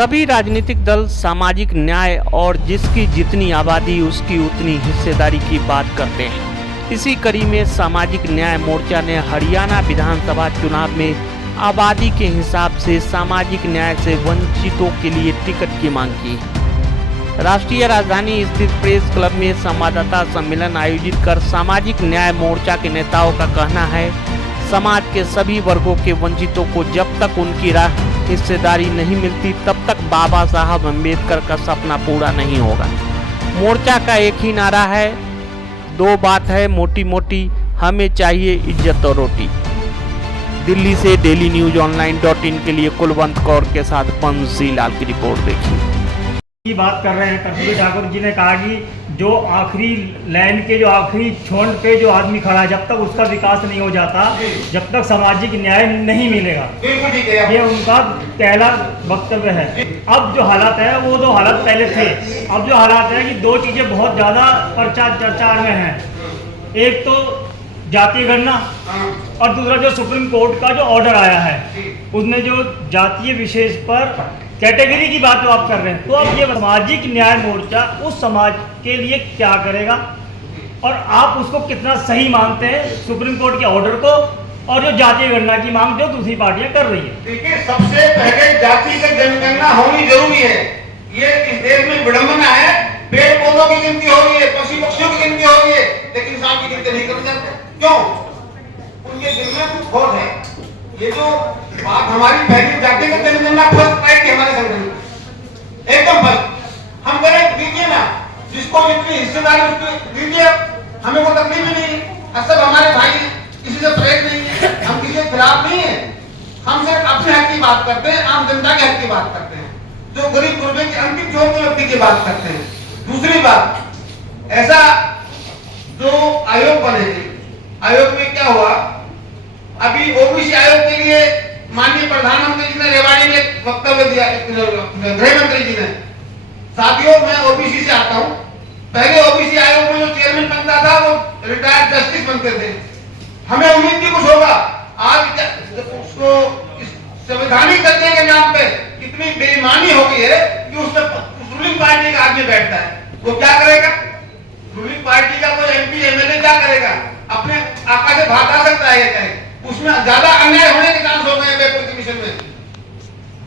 सभी राजनीतिक दल सामाजिक न्याय और जिसकी जितनी आबादी उसकी उतनी हिस्सेदारी की बात करते हैं। इसी कड़ी में सामाजिक न्याय मोर्चा ने हरियाणा विधानसभा चुनाव में आबादी के हिसाब से सामाजिक न्याय से वंचितों के लिए टिकट की मांग की। राष्ट्रीय राजधानी स्थित प्रेस क्लब में संवाददाता सम्मेलन आयोजित कर सामाजिक न्याय मोर्चा के नेताओं का कहना है, समाज के सभी वर्गों के वंचितों को जब तक उनकी हिस्सेदारी नहीं मिलती तब तक बाबा साहब अम्बेडकर का सपना पूरा नहीं होगा। मोर्चा का एक ही नारा है, दो बात है मोटी मोटी, हमें चाहिए इज्जत और रोटी। दिल्ली से डेली न्यूज online.in के लिए कुलवंत कौर के साथ बंसी लाल की रिपोर्ट देखिए। की बात कर रहे हैं। कर्पूरी ठाकुर जी ने कहा कि जो आखिरी लाइन के जो आखिरी छोड़ पे जो आदमी खड़ा है, जब तक उसका विकास नहीं हो जाता, जब तक सामाजिक न्याय नहीं मिलेगा। ये उनका पहला वक्तव्य है। अब जो हालात है वो दो हालात पहले थे। अब जो हालात है कि दो चीजें बहुत ज्यादा चर्चा में हैं। एक तो जातीय गणना और दूसरा जो सुप्रीम कोर्ट का जो ऑर्डर आया है, उसने जो जातीय विशेष पर कैटेगरी की बात आप कर रहे हैं। तो अब ये सामाजिक न्याय मोर्चा उस समाज के लिए क्या करेगा और आप उसको कितना सही मानते हैं, सुप्रीम कोर्ट के ऑर्डर को और जो जातीय गणना की मांग जो दूसरी पार्टियां कर रही है। देखिए, सबसे पहले जाति की जनगणना होनी जरूरी है। ये इस देश में विडंबना है। पेड़ पौधों की गिनती हो रही है, पशु पक्षियों की गिनती हो रही है, लेकिन इंसान की गिनती नहीं कर जाते। क्यों? उनके दिल में कुछ खोट है। ये जो बात हमारी पहली जाति का जनगणना फर्स्ट राइट है हमारे संगठन एकदम फर्स्ट हम करें, दीजिए ना, जिसको जितनी हिस्सेदारी उसको दीजिए, हमें कोई तकलीफ ही नहीं है। सब हमारे भाई, किसी से प्रेम नहीं है, हम किसी के खिलाफ नहीं है। हम सिर्फ अपने हक की बात करते हैं, आम जनता के हक की बात करते हैं, जो गरीब गुरबे की अंतिम छोर के व्यक्ति की बात करते हैं। दूसरी बात, ऐसा जो आयोग बने थे, आयोग में क्या हुआ, अभी ओबीसी आयोग के लिए माननीय प्रधानमंत्री जी ने रेवाड़ी में एक वक्तव्य दिया, गृह मंत्री जी ने। साथियों, मैं ओबीसी से आता हूं। पहले ओबीसी आयोग में जो चेयरमैन बनता था वो रिटायर्ड जस्टिस बनते थे। हमें उम्मीद थी कुछ होगा। आज उसको संवैधानिक दर्जे के नाम पे इतनी बेईमानी हो गई है कि उसमें रूलिंग पार्टी का आदमी बैठता है। वो क्या करेगा? रूलिंग पार्टी का कोई एमपी एमएलए क्या करेगा? अपने आका से भाग आ सकता है क्या? उसमें ज्यादा अन्याय होने के चांस हो गए बैकवर्ड कमीशन में।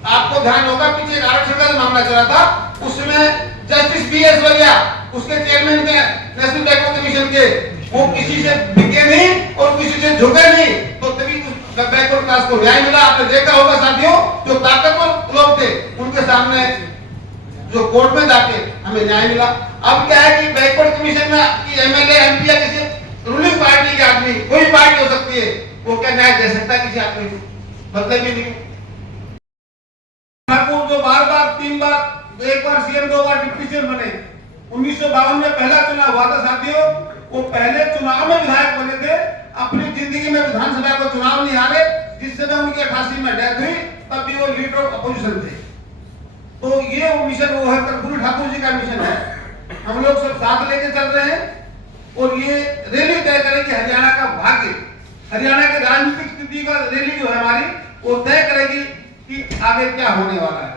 आपको ध्यान होगा, पीछे एक आरक्षण का मामला चला था, उसमें जस्टिस बीएस वलिया उसके चेयरमैन थे नेशनल बैकवर्ड कमीशन के, वो किसी से बिके नहीं और किसी से झुके नहीं, तो तभी बैकवर्ड क्लास को न्याय मिला। आपने देखा होगा साथियों, जो ताकतवर लोग थे उनके सामने जो कोर्ट में जाके हमें न्याय मिला। अब क्या है कि बैकवर्ड कमीशन में एमएलए एमपी या किसी रूलिंग पार्टी के आदमी, कोई पार्टी हो सकती है, वो क्या न्याय दे सकता है किसी आदमी को? मतलब ही नहीं। ठाकुर जो बार बार 3 बार, एक बार सीएम, 2 बार डिप्टी सीएम बने, 1952 में पहला चुनाव हुआ था साथियों। वो पहले चुनाव में विधायक बने थे, अपनी जिंदगी में विधानसभा को चुनाव नहीं हारे। जिस समय उनकी 88 में डेथ हुई तब भी वो लीडर ऑफ अपोजिशन थे। तो ये मिशन वो है, कर्पूरी ठाकुर जी का मिशन है। हम लोग सब साथ लेके चल रहे हैं और ये रैली तय करेगी हरियाणा का भाग्य, हरियाणा की राजनीतिक स्थिति का रैली जो है हमारी, वो तय करेगी कि आगे क्या होने वाला है।